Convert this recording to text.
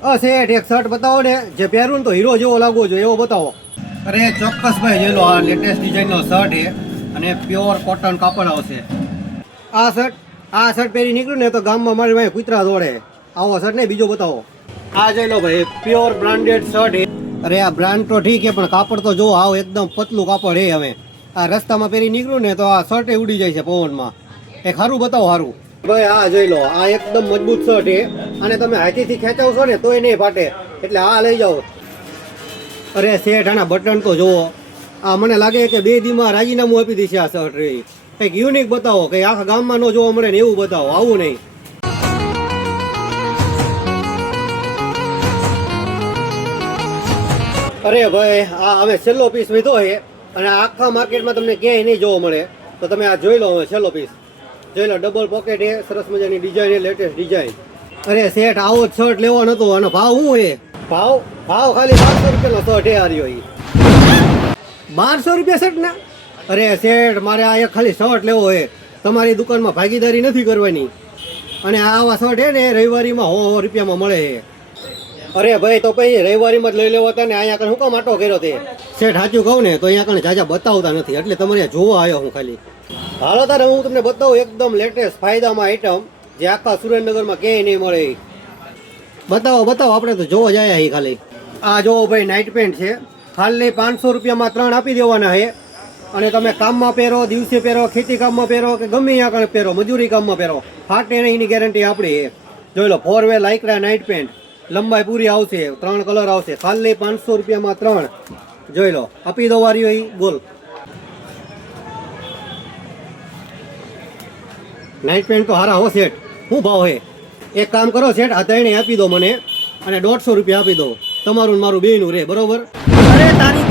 શેઠ એક શર્ટ બતાવો ને, જે પહેરું ને તો હીરો જેવો લાગવો જોઈએ એવો બતાવો. અરે ચોક્કસ ભાઈ, જોઈ લો, આ લેટેસ્ટ ડિઝાઇનનો શર્ટ છે અને પ્યોર કોટન કાપડ આવશે. આ શર્ટ પહેરી નીકળ્યું ને તો ગામમાં મારી ભાઈ કૂતરા દોડે. આવો શર્ટ ને બીજો બતાવો. આ જોઈ લો ભાઈ, પ્યોર બ્રાન્ડેડ શર્ટ છે. અરે આ બ્રાન્ડ તો ઠીક છે, પણ કાપડ તો જો આવ એકદમ પતલું કાપડ છે. હવે આ રસ્તામાં પહેરી નીકળ્યું ને તો આ શર્ટ ઉડી જાય છે પવનમાં. એક સારું બતાવો, સારું ભાઈ. આ જોઈ લો, આ એકદમ મજબૂત શર્ટ છે અને તમે હાથીથી ખેંચાવશો ને તોય નહીં ફાટે, એટલે આ લઈ જાઓ. અરે શેઠ, આના બટન તો જુઓ. આ મને લાગે કે 2 દીમાં રાજીનામું આપી દેશે આ શર્ટ. કંઈક યુનિક બતાવો, કે આખા ગામમાં ન જોવા મળે ને એવું બતાવો, આવું નહીં. અરે ભાઈ, આ હવે છેલ્લો પીસ લીધો છે અને આખા માર્કેટમાં તમને ક્યાંય નહીં જોવા મળે. તો તમે આ જોઈ લો, હવે છેલ્લો પીસ જોઈ લો. ડબલ પોકેટ છે, સરસ મજાની ડિઝાઇન, લેટેસ્ટ ડિઝાઇન. અરે શેઠ, આવો જ શર્ટ લેવો નતો. અને ભાવ શું છે? ભાવ ખાલી 1200 રૂપિયાનો શર્ટ એ હાર્યો. 1200 રૂપિયા શર્ટ ના? અરે શેઠ, મારે આ એક ખાલી શર્ટ લેવો છે. તમારી દુકાનમાં ભાગીદારી નથી કરવાની. અને આવા શર્ટ છે ને રવિવારીમાં 100 રૂપિયામાં મળે છે. અરે ભાઈ, તો પછી રવિવારીમાં જ લઈ લેવો હતા ને અહીંયા કણ શું કામ આટો કર્યો તે? શેઠ સાચું કહું ને તો અહીંયા કણ જાજા બતાવતા નથી, એટલે તમારે જોવા આવ્યો હું ખાલી. હાલો તારે હું તમને બતાવું એકદમ લેટેસ્ટ ફાયદામાં આઈટમ, જે આખા સુરેન્દ્રનગરમાં ક્યાંય નહીં મળે. બતાવો, આપણે તો જોવા જાય અહીં ખાલી. આ જોવો ભાઈ, નાઇટ પેન્ટ છે. ખાલી 500 રૂપિયામાં 3 આપી દેવાના છે. અને તમે કામમાં પહેરો, દિવસે પહેરો, ખેતી કામમાં પહેરો કે ગમે ત્યાં કણ પહેરો, મજૂરી કામમાં પહેરો, ફાટે નહીં એની ગેરંટી આપણી છે. જોઈ લો, 4 વે લાઇક્રા નાઇટ પેન્ટ, લંબાઈ પૂરી આવશે, 3 કલર આવશે. ખાલી 500 રૂપિયામાં 3. જોઈ લો, આપી દો વારી હોય બોલ. નાઇટ પેન્ટ તો હારા હો શેઠ. શું ભાવ છે? એક કામ કરો શેઠ, આ 3 આપી દો મને અને 150 રૂપિયા આપી દો. તમારું ને મારું બેયનું રે, બરોબર? અરે તારી